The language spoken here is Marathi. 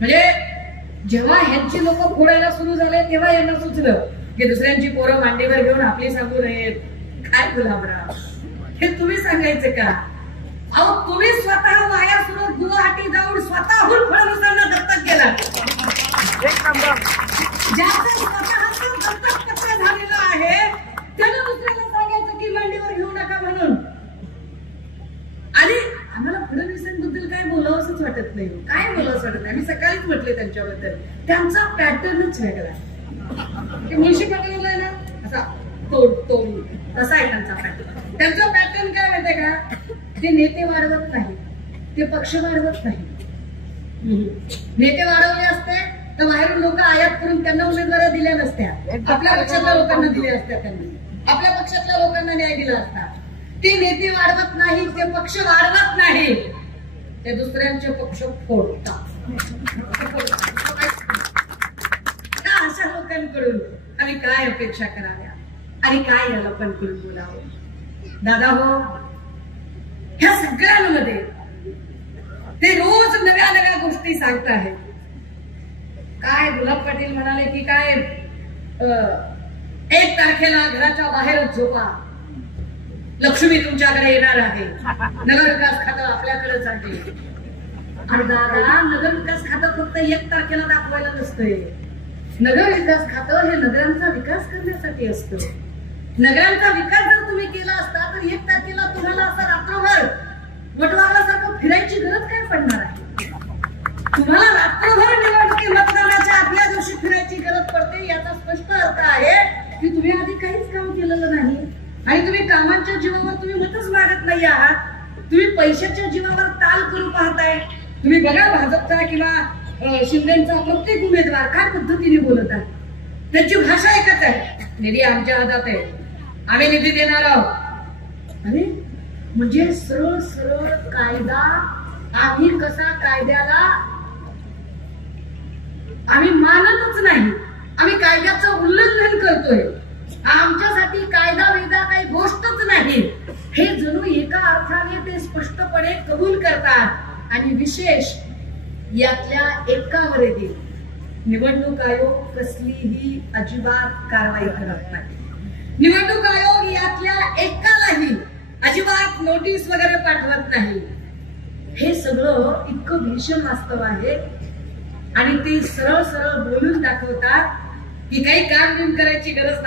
म्हणजे जेव्हा ह्यांची लोक फोडायला सुरू झाले तेव्हा यांना सुचलं की दुसऱ्यांची पोरं मांडीवर घेऊन आपली सांगू नयेत. काय गुलाबराव, हे तुम्ही सांगायचं का? अहो तुम्ही स्वतः वाया सुरू गुवाहाटी जाऊन स्वतःहून फडणवीसांना दत्तक केला. ज्याचं स्वतःचं दत्तक कसं झालेलं आहे त्यानं दुसऱ्याला सांगायचं की मांडीवर घेऊ नका म्हणून. आणि आम्हाला फडणवीसांबद्दल काय बोलावंच वाटत नाही. काय बोलावंच वाटत नाही. मी सकाळीच म्हटले त्यांच्याबद्दल, त्यांचा पॅटर्नच वेगळा आहे. मुळशी पकडला ना असा तोड तोड तसा आहे त्यांचा पॅटर्न. त्यांचा पॅटर्न काय माहितीये का? ते नेते वाढवत नाही, ते पक्ष वाढवत नाही. नेते वाढवले असते तर बाहेरून लोक आयात करून त्यांना उमेदवारी दिल्या नसत्या. आपल्या पक्षातल्या लोकांना दिल्या असत्या. त्यांनी आपल्या पक्षातल्या लोकांना न्याय दिला असता. ते नेते वाढवत नाही, ते पक्ष वाढवत नाही, ते दुसऱ्यांचे पक्ष फोडतात. अशा लोकांकडून आम्ही काय अपेक्षा कराव्या आणि काय याला पण करून बोलावं? दादा हो, ह्या सगळ्यांमध्ये ते रोज नव्या नव्या गोष्टी सांगत आहेत. काय गुलाब पाटील म्हणाले की काय 1 तारखेला घराच्या बाहेरच झोपा, लक्ष्मी तुमच्याकडे येणार आहे, नगर विकास खातं आपल्याकडेच आहे. आणि दादा, नगर विकास खातं फक्त 1 तारखेला दाखवायला नसतंय. नगर विकास खातं हे नगरांचा विकास करण्यासाठी असतं. नगरांचा विकास जर तुम्ही केला असता तर 1 तारखेला तुम्हाला असं रात्रभर वटवाघळासारखं फिरायची गरज काय पडणार आहे? तुम्हाला रात्रभर निवडणुकी मतदानाच्या आदल्या दिवशी फिरायची गरज पडते. याचा स्पष्ट अर्थ आहे की तुम्ही आधी काहीच काम केलेलं नाही आणि तुम्ही कामांच्या जीवावर तुम्ही मतच मागत नाही आहात. तुम्ही पैशाच्या जीवावर ताल करू पाहताय. तुम्ही बघा भाजपचा किंवा शिंदेचा प्रत्येक उमेदवार काय पद्धतीने बोलत आहे. त्यांची भाषा एकच आहे, निधी आमच्या हातात आहे, आम्ही निधी देणार आहोत. अरे म्हणजे सरळ सरळ कायदा आम्ही कसा कायद्याला आम्ही मानतच नाही. आम्ही कायद्याचं उल्लंघन करतोय. आमच्यासाठी कायदा वेदा काही गोष्टच नाही हे जणू एका अर्थाने ते स्पष्टपणे कबूल करतात. आणि विशेष यातल्या एकावर देखील निवडणूक आयोग कसलीही अजिबात कारवाई करत नाही. निवडणूक आयोग यातल्या एकालाही अजिबात नोटीस वगैरे पाठवत नाही. हे सगळं इतकं भीषण वास्तव आहे आणि ते सरळ सरळ बोलून दाखवतात की काही काम बिम करायची गरज नाही.